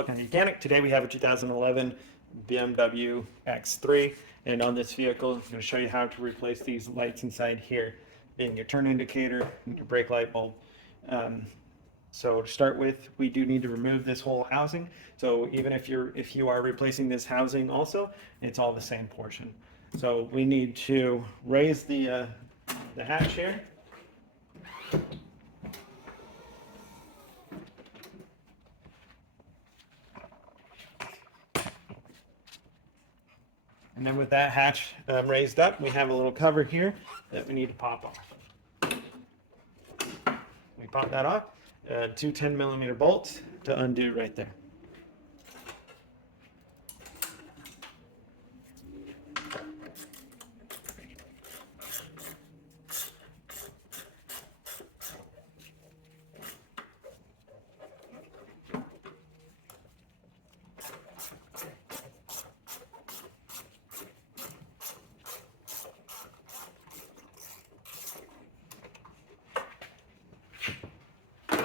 Welcome to Mechanic. Today we have a 2011 BMW X3, and on this vehicle I'm going to show you how to replace these lights inside here, being your turn indicator and your brake light bulb. So to start with, we do need to remove this whole housing. So even if you are replacing this housing also, it's all the same portion. So we need to raise the hatch here. And then with that hatch raised up, we have a little cover here that we need to pop off. We pop that off, two 10mm bolts to undo right there.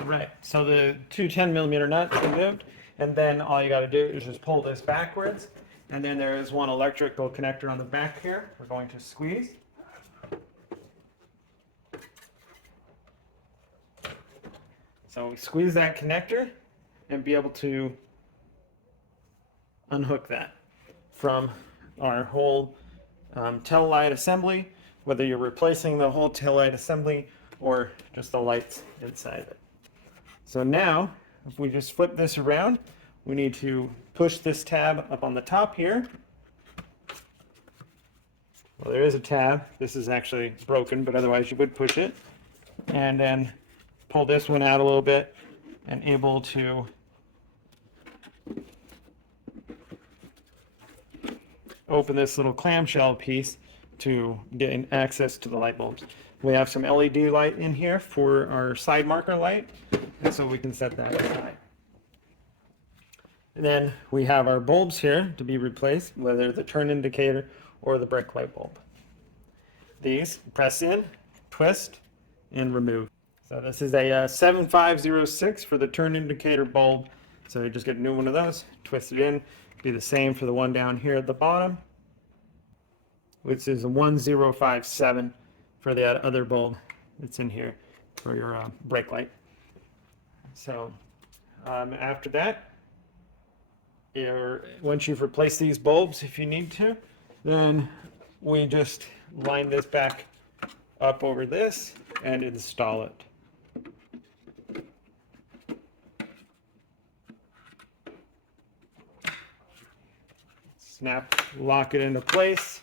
Right, so the two 10mm nuts removed, and then all you got to do is just pull this backwards, and then there is one electrical connector on the back here. We're going to squeeze. So we squeeze that connector and be able to unhook that from our whole tail light assembly, whether you're replacing the whole tail light assembly or just the lights inside it. So now, if we just flip this around, we need to push this tab up on the top here. Well, there is a tab. This is actually broken, but otherwise you would push it. And then pull this one out a little bit and able to open this little clamshell piece to get access to the light bulbs. We have some LED light in here for our side marker light, and so we can set that aside. And then we have our bulbs here to be replaced, whether the turn indicator or the brake light bulb. These press in, twist, and remove. So this is a 7506 for the turn indicator bulb. So you just get a new one of those, twist it in. Be the same for the one down here at the bottom, which is a 1057 for the other bulb that's in here for your brake light. So after that, once you've replaced these bulbs, if you need to, then we just line this back up over this and install it. Snap, lock it into place,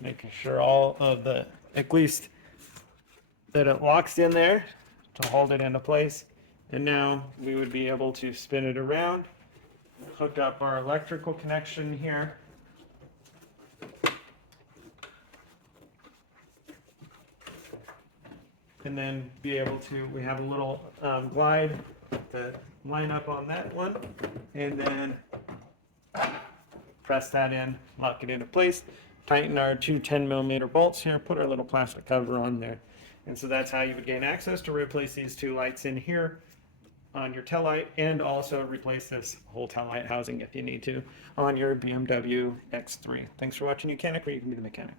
making sure all of the, at least that it locks in there to hold it into place. And now we would be able to spin it around, hook up our electrical connection here. And then be able to, we have a little glide to line up on that one, and then press that in, lock it into place, tighten our two 10mm bolts here, put our little plastic cover on there. And so that's how you would gain access to replace these two lights in here on your tail light, and also replace this whole tail light housing if you need to on your BMW X3. Thanks for watching Mechanic, where you can be the mechanic.